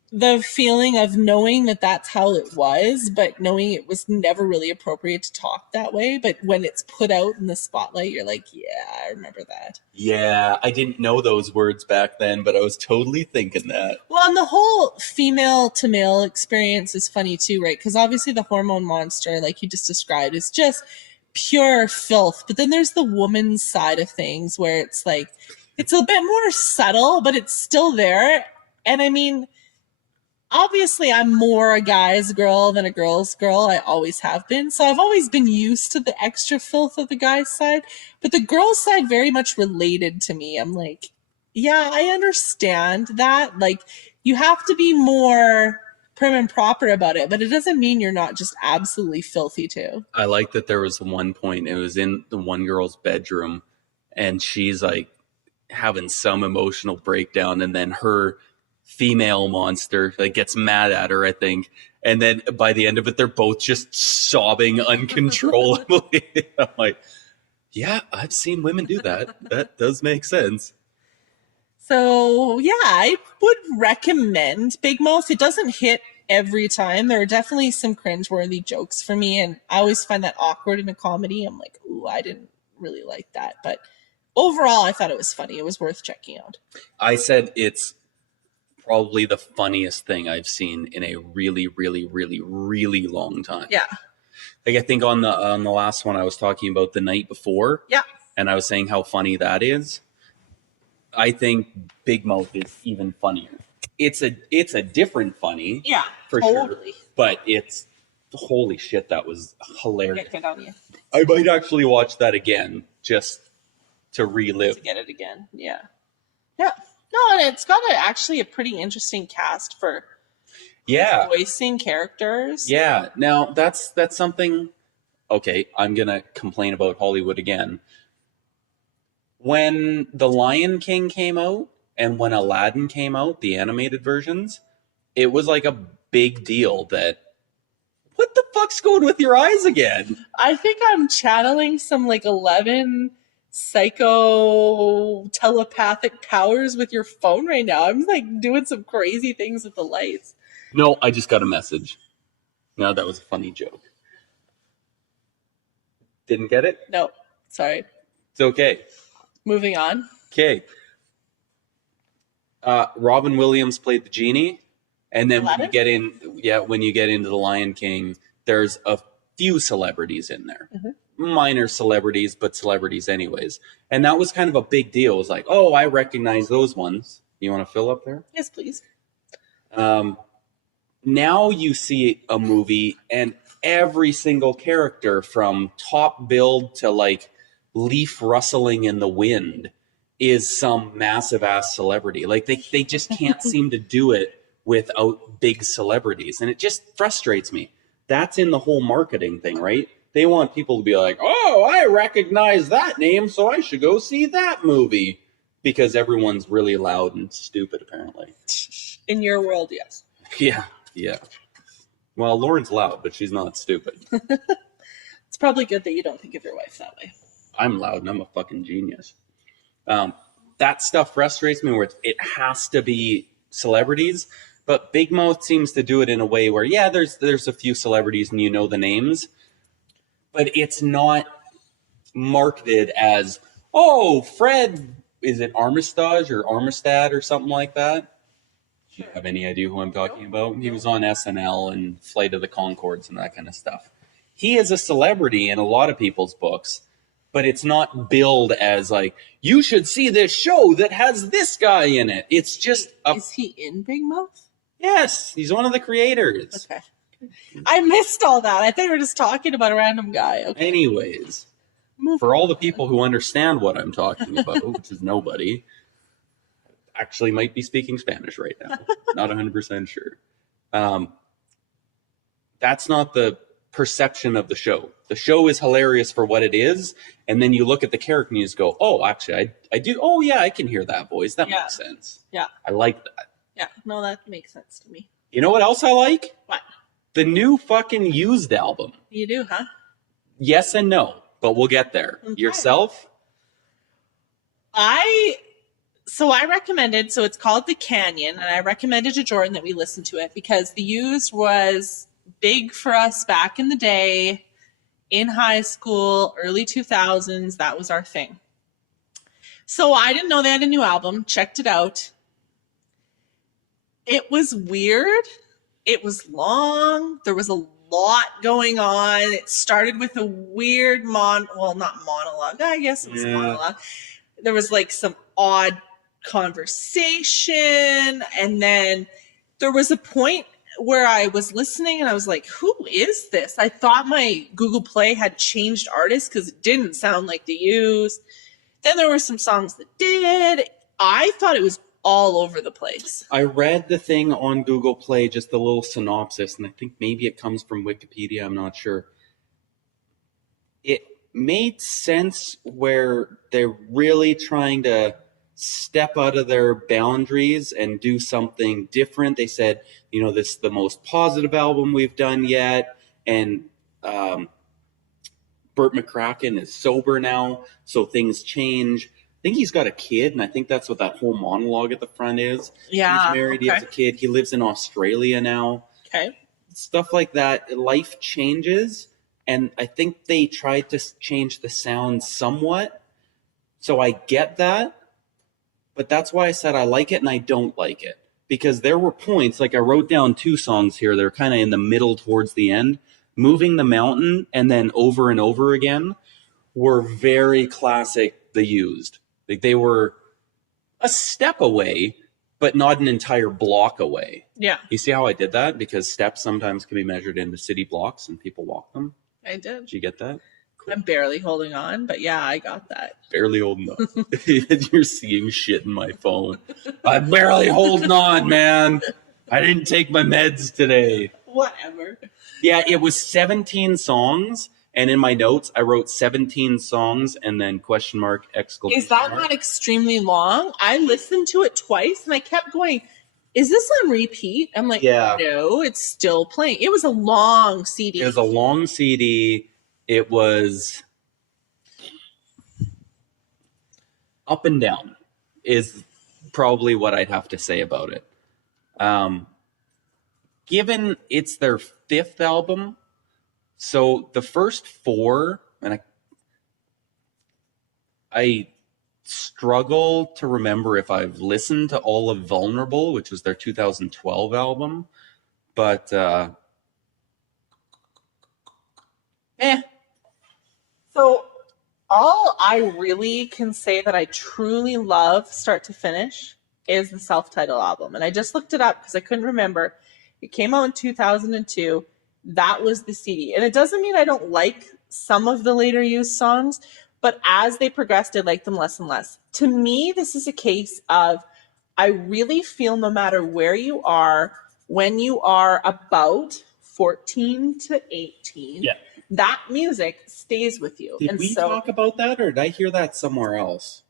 the feeling of knowing that that's how it was, but knowing it was never really appropriate to talk that way. But when it's put out in the spotlight, you're like, yeah, I remember that. Yeah, I didn't know those words back then, but I was totally thinking that. Well, and the whole female to male experience is funny too, right? Because obviously the hormone monster, like you just described, is just pure filth. But then there's the woman's side of things where it's like, it's a bit more subtle, but it's still there. And I mean, obviously I'm more a guy's girl than a girl's girl. I always have been. So I've always been used to the extra filth of the guy's side. But the girl's side very much related to me. I'm like, yeah, I understand that. Like, you have to be more prim and proper about it, but it doesn't mean you're not just absolutely filthy too. I like that there was one point, it was in the one girl's bedroom, and she's like having some emotional breakdown, and then her female monster like gets mad at her, I think. And then by the end of it, they're both just sobbing uncontrollably. I'm like, yeah, I've seen women do that. That does make sense. So yeah, I would recommend Big Mouth. It doesn't hit every time. There are definitely some cringeworthy jokes for me, and I always find that awkward in a comedy. I'm like, ooh, I didn't really like that. But overall, I thought it was funny. It was worth checking out. I said it's probably the funniest thing I've seen in a really, really, really, really long time. Yeah. Like I think on the last one I was talking about The Night Before. Yeah. And I was saying how funny that is. I think Big Mouth is even funnier. It's a different funny. Yeah. For totally. sure. But it's holy shit, that was hilarious. Get on you. I might actually watch that again just to relive. To get it again. Yeah. Yeah. No, and it's got actually a pretty interesting cast for voicing characters. Yeah. Now that's something. Okay, I'm gonna complain about Hollywood again. When The Lion King came out and when Aladdin came out, the animated versions, it was like a big deal that what the fuck's going with your eyes again? I think I'm channeling some like 11 psycho telepathic powers with your phone right now. I'm like doing some crazy things with the lights. No, I just got a message. No, that was a funny joke. Didn't get it? No, sorry. It's okay. Moving on. Okay. Robin Williams played the genie, and then when you get into The Lion King, there's a few celebrities in there. Mm-hmm. Minor celebrities, but celebrities anyways. And that was kind of a big deal. It was like, oh, I recognize those ones. You want to fill up there? Yes, please. Now you see a movie and every single character from top build to like leaf rustling in the wind is some massive ass celebrity. Like they just can't seem to do it without big celebrities. And it just frustrates me. That's in the whole marketing thing, right? They want people to be like, oh, I recognize that name, so I should go see that movie. Because everyone's really loud and stupid, apparently. In your world, yes. Yeah. Well, Lauren's loud, but she's not stupid. It's probably good that you don't think of your wife that way. I'm loud and I'm a fucking genius. That stuff frustrates me where it has to be celebrities. But Big Mouth seems to do it in a way where, yeah, there's a few celebrities and you know the names. But it's not marketed as, oh, Fred, is it Armitage or Armistad or something like that? Do you have any idea who I'm talking about? He was on SNL and Flight of the Conchords and that kind of stuff. He is a celebrity in a lot of people's books, but it's not billed as like, you should see this show that has this guy in it. It's just Is he in Big Mouth? Yes, he's one of the creators. Okay. I missed all that. I thought we were just talking about a random guy. Okay. Anyways, for all the people who understand what I'm talking about, which is nobody, actually might be speaking Spanish right now. Not 100% sure. That's not the perception of the show. The show is hilarious for what it is, and then you look at the character and you just go, oh, actually, I do. Oh, yeah, I can hear that voice. That makes sense. Yeah. I like that. Yeah, no, that makes sense to me. You know what else I like? What? The new fucking Used album. You do, huh? Yes and no, but we'll get there. Okay. Yourself? So I recommended, so it's called The Canyon, and I recommended to Jordan that we listen to it because The Used was big for us back in the day, in high school, early 2000s. That was our thing. So I didn't know they had a new album, checked it out. It was weird. It was long. There was a lot going on. It started with a weird not monologue. I guess it was a monologue. There was like some odd conversation, and then there was a point where I was listening and I was like, who is this? I thought my Google Play had changed artists because it didn't sound like The Used. Then there were some songs that did. I thought it was all over the place. I read the thing on Google Play, just a little synopsis, and I think maybe it comes from Wikipedia, I'm not sure. It made sense where they're really trying to step out of their boundaries and do something different. They said, this is the most positive album we've done yet, and Burt McCracken is sober now, so things change. I think he's got a kid, and I think that's what that whole monologue at the front is. Yeah. He's married, He has a kid, he lives in Australia now. Okay. Stuff like that. Life changes, and I think they tried to change the sound somewhat. So I get that, but that's why I said I like it and I don't like it. Because there were points, like I wrote down 2 songs here, they're kind of in the middle towards the end. Moving the Mountain and then Over and Over Again were very classic The Used. Like they were a step away, but not an entire block away. Yeah. You see how I did that? Because steps sometimes can be measured into city blocks and people walk them. I did. Did you get that? Cool. I'm barely holding on, but yeah, I got that. Barely holding on. You're seeing shit in my phone. I'm barely holding on, man. I didn't take my meds today. Whatever. Yeah, it was 17 songs, and in my notes, I wrote 17 songs and then question mark, exclamation Is that mark. not extremely long? I listened to it twice, and I kept going, is this on repeat? I'm like, no, it's still playing. It was a long CD. It was a long CD. It was up and down is probably what I'd have to say about it. Given it's their 5th album, so the first 4, and I struggle to remember if I've listened to all of Vulnerable, which was their 2012 album, but So all I really can say that I truly love start to finish is the self-titled album. And I just looked it up because I couldn't remember. It came out in 2002. That was the CD. And it doesn't mean I don't like some of the later Used songs, but as they progressed, I liked them less and less. To me, this is a case of I really feel no matter where you are, when you are about 14 to 18, that music stays with you. Did we talk about that, or did I hear that somewhere else?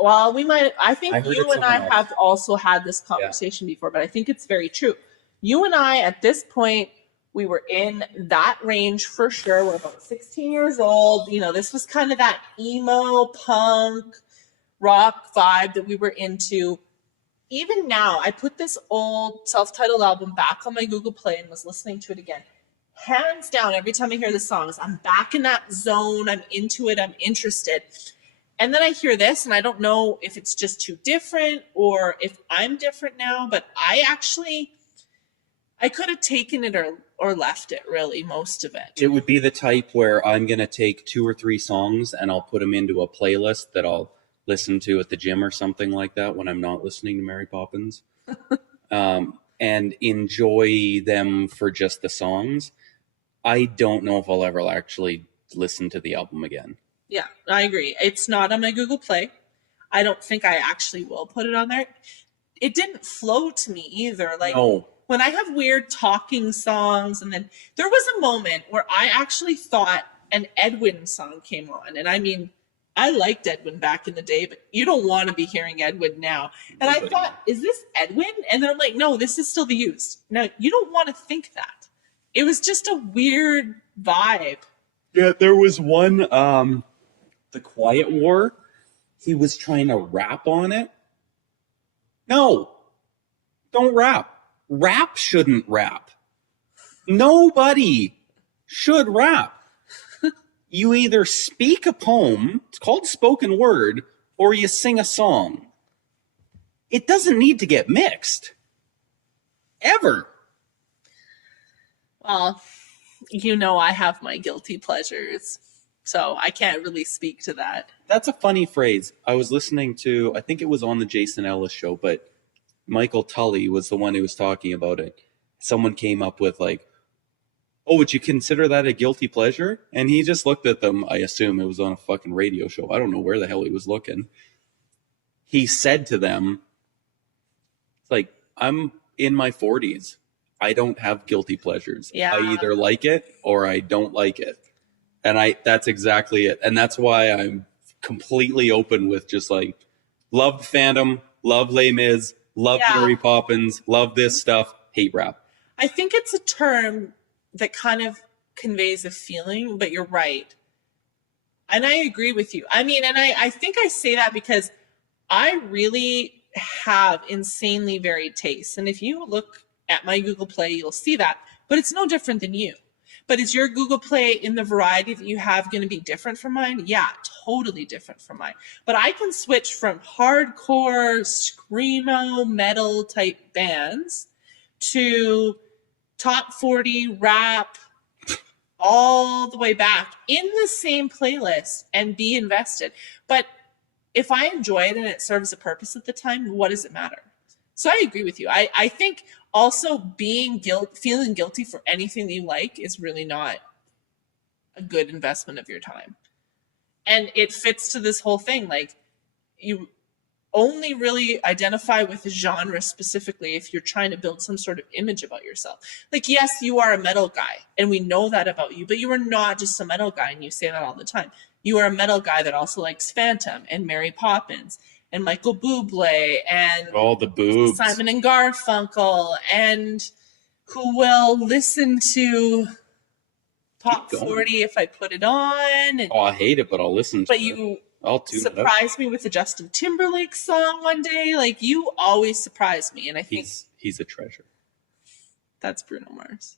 Well, we might. I think you and I have also had this conversation before, but I think it's very true. You and I, at this point, we were in that range for sure. We're about 16 years old. This was kind of that emo punk rock vibe that we were into. Even now, I put this old self-titled album back on my Google Play and was listening to it again. Hands down, every time I hear the songs, I'm back in that zone. I'm into it. I'm interested. And then I hear this, and I don't know if it's just too different or if I'm different now, but I could have taken it or left it, really, most of it. It would be the type where I'm going to take 2 or 3 songs and I'll put them into a playlist that I'll listen to at the gym or something like that when I'm not listening to Mary Poppins and enjoy them for just the songs. I don't know if I'll ever actually listen to the album again. Yeah, I agree. It's not on my Google Play. I don't think I actually will put it on there. It didn't flow to me either. Like when I have weird talking songs, and then there was a moment where I actually thought an Edwin song came on, and I mean I liked Edwin back in the day, but you don't want to be hearing Edwin now. And I thought, is this Edwin? And then I'm like, no, this is still the Used. Now, you don't want to think that. It was just a weird vibe. Yeah, there was one, The Quiet War. He was trying to rap on it. No, don't rap. Rap shouldn't rap. Nobody should rap. You either speak a poem, it's called spoken word, or you sing a song. It doesn't need to get mixed. Ever. Well, you know I have my guilty pleasures, so I can't really speak to that. That's a funny phrase. I was listening to, I think it was on the Jason Ellis show, but Michael Tully was the one who was talking about it. Someone came up with like, oh, would you consider that a guilty pleasure? And he just looked at them. I assume it was on a fucking radio show. I don't know where the hell he was looking. He said to them, it's like, I'm in my 40s. I don't have guilty pleasures. Yeah. I either like it or I don't like it. And that's exactly it. And that's why I'm completely open with just like, love Phantom, love Les Mis, love Mary Poppins, love this stuff, hate rap. I think it's a term that kind of conveys a feeling, but you're right. And I agree with you. I mean, and I think I say that because I really have insanely varied tastes. And if you look at my Google Play, you'll see that. But it's no different than you. But is your Google Play in the variety that you have going to be different from mine? Yeah, totally different from mine. But I can switch from hardcore, screamo, metal type bands to top 40 rap all the way back in the same playlist and be invested. But if I enjoy it and it serves a purpose at the time, what does it matter? So I agree with you. I think also feeling guilty for anything that you like is really not a good investment of your time. And it fits to this whole thing. Like, you only really identify with a genre specifically if you're trying to build some sort of image about yourself. Like, yes, you are a metal guy, and we know that about you, but you are not just a metal guy, and you say that all the time. You are a metal guy that also likes Phantom and Mary Poppins and Michael Bublé and all the boobs, Simon and Garfunkel, and who will listen to Top 40 if I put it on. And, I hate it, but I'll listen to it. But you surprise me with a Justin Timberlake song one day. Like, you always surprise me, and I think he's a treasure. That's Bruno Mars.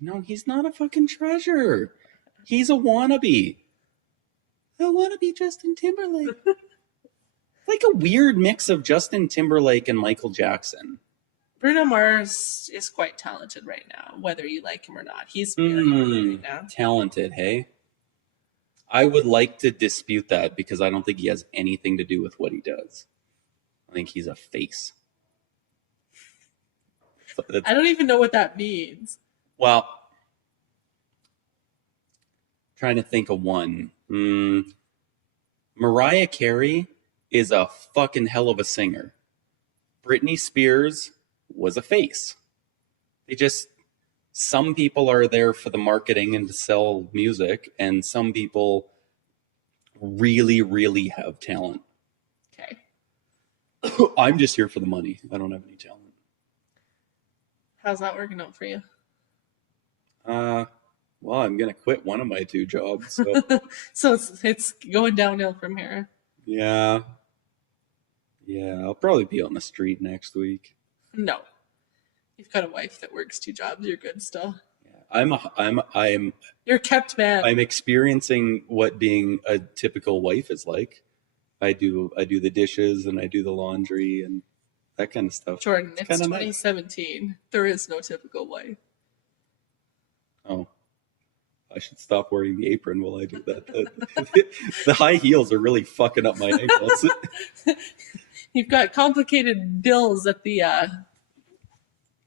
No, he's not a fucking treasure. He's a wannabe. I want to be Justin Timberlake. Like a weird mix of Justin Timberlake and Michael Jackson. Bruno Mars is quite talented right now, whether you like him or not. He's very good right now. Talented, hey? I would like to dispute that because I don't think he has anything to do with what he does. I think he's a face. I don't even know what that means. Well, trying to think of one. Mariah Carey is a fucking hell of a singer. Britney Spears was a face. Some people are there for the marketing and to sell music, and some people really, really have talent. Okay. I'm just here for the money. I don't have any talent. How's that working out for you? Well, I'm going to quit one of my two jobs. So, so it's going downhill from here. Yeah. Yeah, I'll probably be on the street next week. No. You've got a wife that works two jobs. You're good still. Yeah, You're a kept man. I'm experiencing what being a typical wife is like. I do the dishes and I do the laundry and that kind of stuff. Jordan, it's 2017. Nice. There is no typical wife. Oh. I should stop wearing the apron while I do that. The high heels are really fucking up my ankles. You've got complicated bills at the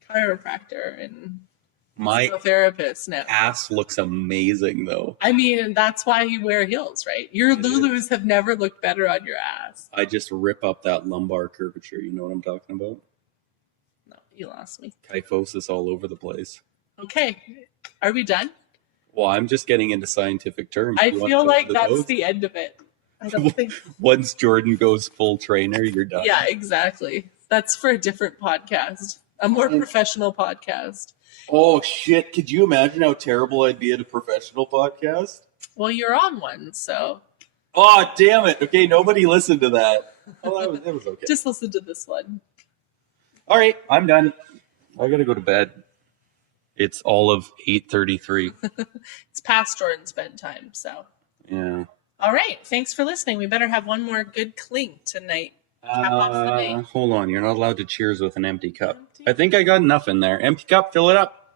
chiropractor and my therapist now. Ass looks amazing, though. I mean, that's why you wear heels, right? Your Lulus have never looked better on your ass. I just rip up that lumbar curvature. You know what I'm talking about? No, you lost me. Kyphosis all over the place. Okay. Are we done? Well, I'm just getting into scientific terms. I feel like that's the end of it. I don't think. Once Jordan goes full trainer, you're done. Yeah, exactly. That's for a different podcast, a more professional podcast. Oh, shit. Could you imagine how terrible I'd be at a professional podcast? Well, you're on one, so. Oh, damn it. Okay, nobody listened to that. Oh, that was okay. Just listen to this one. All right, I'm done. I got to go to bed. It's all of 8:33. It's past Jordan's bedtime, so. Yeah. All right. Thanks for listening. We better have one more good clink tonight. Cap off the night. Hold on. You're not allowed to cheers with an empty cup. I think I got enough in there. Empty cup, fill it up.